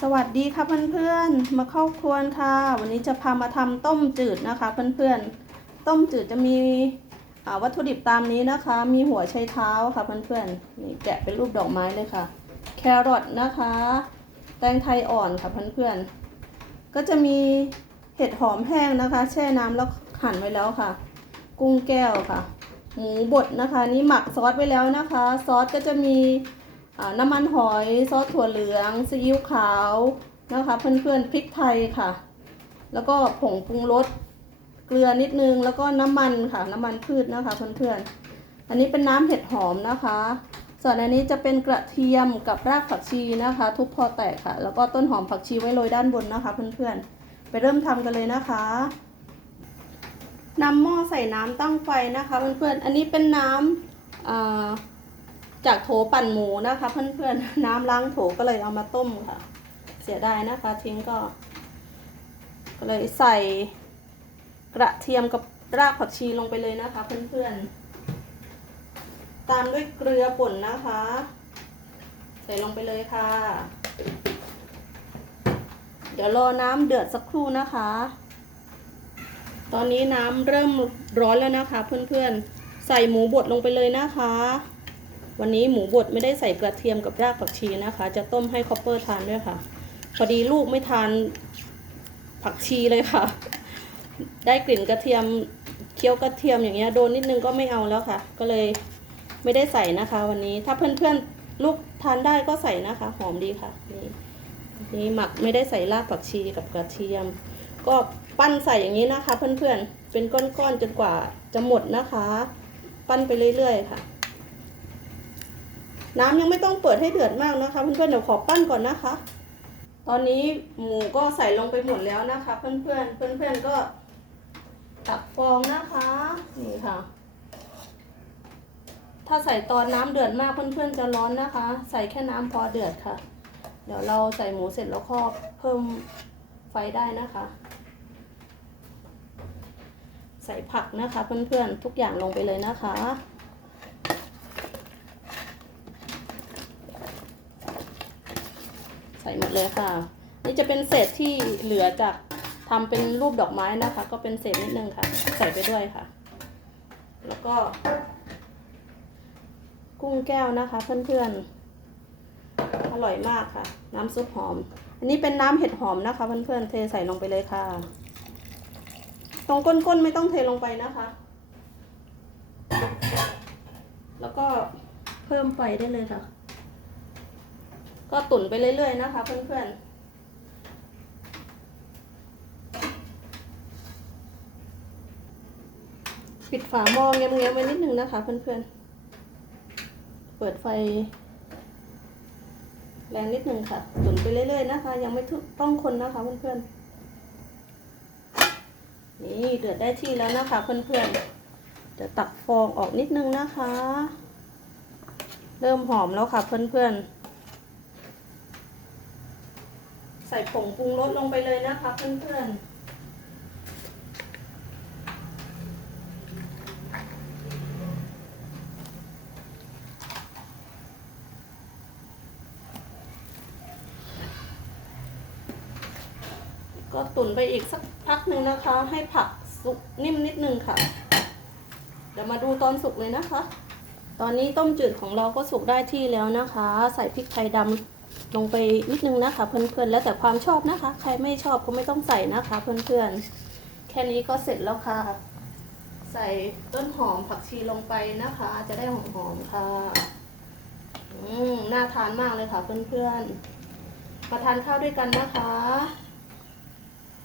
สวัสดีค่ะเพื่อนๆ มาเข้าครัวค่ะ วันนี้จะพามาทำต้มจืดนะคะ เพื่อนๆ ต้มจืดจะมีวัตถุดิบตามนี้นะคะ มีหัวไชเท้าค่ะเพื่อนๆ นี่แกะเป็นรูปดอกไม้เลยค่ะ แครอทนะคะ แตงไทยอ่อนค่ะเพื่อนๆ ก็จะมีเห็ดหอมแห้งนะคะ แช่น้ำแล้วหั่นไว้แล้วค่ะ กุ้งแก้วค่ะ หมูบดนะคะ นี่หมักซอสไว้แล้วนะคะ ซอสก็จะมี น้ำมันหอยซอสถั่วเหลืองซีอิ๊วขาวนะคะเพื่อนๆพริกไทยค่ะ แล้วก็ผงปรุงรสเกลือนิดนึงแล้วก็น้ำมันค่ะ น้ำมันพืชนะคะเพื่อนๆอันนี้เป็นน้ำเห็ดหอมนะคะ ส่วนอันนี้จะเป็นกระเทียมกับรากผักชีนะคะ ทุบพอแตกค่ะ แล้วก็ต้นหอมผักชีไว้โรยด้านบนนะคะ เพื่อนๆไปเริ่มทำกันเลยนะคะนำหม้อใส่น้ำตั้งไฟนะคะเพื่อนๆอันนี้เป็นน้ำอ่า จากโถปั่นหมูนะคะ เพื่อนๆ น้ำล้างโถก็เลยเอามาต้มค่ะ เสียดายนะคะทิ้งก็ ก็เลยใส่กระเทียมกับรากผักชีลงไปเลยนะคะ เพื่อนๆ ตามด้วยเกลือป่นนะคะ ใส่ลงไปเลยค่ะ เดี๋ยวรอน้ำเดือดสักครู่นะคะ ตอนนี้น้ำเริ่มร้อนแล้วนะคะ เพื่อนๆ ใส่หมูบดลงไปเลยนะคะ วันนี้หมูบดไม่ได้ใส่กระเทียมกับรากผักชีนะคะ จะต้มให้คอปเปอร์ทานด้วยค่ะ พอดีลูกไม่ทานผักชีเลยค่ะ ได้กลิ่นกระเทียมเคี้ยวกระเทียมอย่างเงี้ยโดนนิดนึงก็ไม่เอาแล้วค่ะ ก็เลยไม่ได้ใส่นะคะ วันนี้ถ้าเพื่อนๆลูกทานได้ก็ใส่นะคะ หอมดีค่ะนี่นี่หมักไม่ได้ใส่รากผักชีกับกระเทียม ก็ปั้นใส่อย่างนี้นะคะ เพื่อนๆเป็นก้อนๆจนกว่าจะหมดนะคะ ปั้นไปเรื่อยๆค่ะ น้ำยังไม่ต้องเปิดให้เดือดมากนะคะ เพื่อนๆเดี๋ยวขอปั้นก่อนนะคะ ตอนนี้หมูก็ใส่ลงไปหมดแล้วนะคะ เพื่อนๆเพื่อนๆก็ตักฟองนะคะนี่ค่ะ ถ้าใส่ตอนน้ำเดือดมากเพื่อนๆจะร้อนนะคะ ใส่แค่น้ำพอเดือดค่ะ เดี๋ยวเราใส่หมูเสร็จแล้วก็เพิ่มไฟได้นะคะ ใส่ผักนะคะ เพื่อนๆทุกอย่างลงไปเลยนะคะ ใส่หมดเลยค่ะ นี่จะเป็นเศษที่เหลือจากทำเป็นรูปดอกไม้นะคะ ก็เป็นเศษนิดนึงค่ะ ใส่ไปด้วยค่ะ แล้วก็ กุ้งแก้วนะคะเพื่อนๆ อร่อยมากค่ะ น้ำซุปหอม อันนี้เป็นน้ำเห็ดหอมนะคะ เพื่อนๆ เทใส่ลงไปเลยค่ะ ตรงก้นๆไม่ต้องเทลงไปนะคะ แล้วก็เพิ่มไฟได้เลยค่ะ ก็ตุ๋นไปเรื่อยๆนะคะ เพื่อนๆปิดฝาหม้อเงี้ยๆไว้นิดนึงนะคะเพื่อนๆ เปิดไฟ แรงนิดนึงค่ะตุ๋นไปเรื่อยๆนะคะ ยังไม่ต้องคนนะคะเพื่อนๆ นี่เดือดได้ที่แล้วนะคะเพื่อนๆจะตักฟองออกนิดนึงนะคะ เริ่มหอมแล้วค่ะเพื่อนๆ ใส่ผงปรุงรสลงไปเลยนะคะเพื่อนๆก็ตุ๋นไปอีกสักพักหนึ่งนะคะ ให้ผักสุกนิ่มนิดนึงค่ะ เดี๋ยวมาดูตอนสุกเลยนะคะ ตอนนี้ต้มจืดของเราก็สุกได้ที่แล้วนะคะ ใส่พริกไทยดำ ลงไปนิดนึงนะคะ เพื่อนๆ แล้วแต่ความชอบนะคะ ใครไม่ชอบก็ไม่ต้องใส่นะคะ เพื่อนๆ แค่นี้ก็เสร็จแล้วค่ะ ใส่ต้นหอมผักชีลงไปนะคะ จะได้หอมๆค่ะอืมน่าทานมากเลยค่ะ เพื่อนๆ มาทานข้าวด้วยกันนะคะ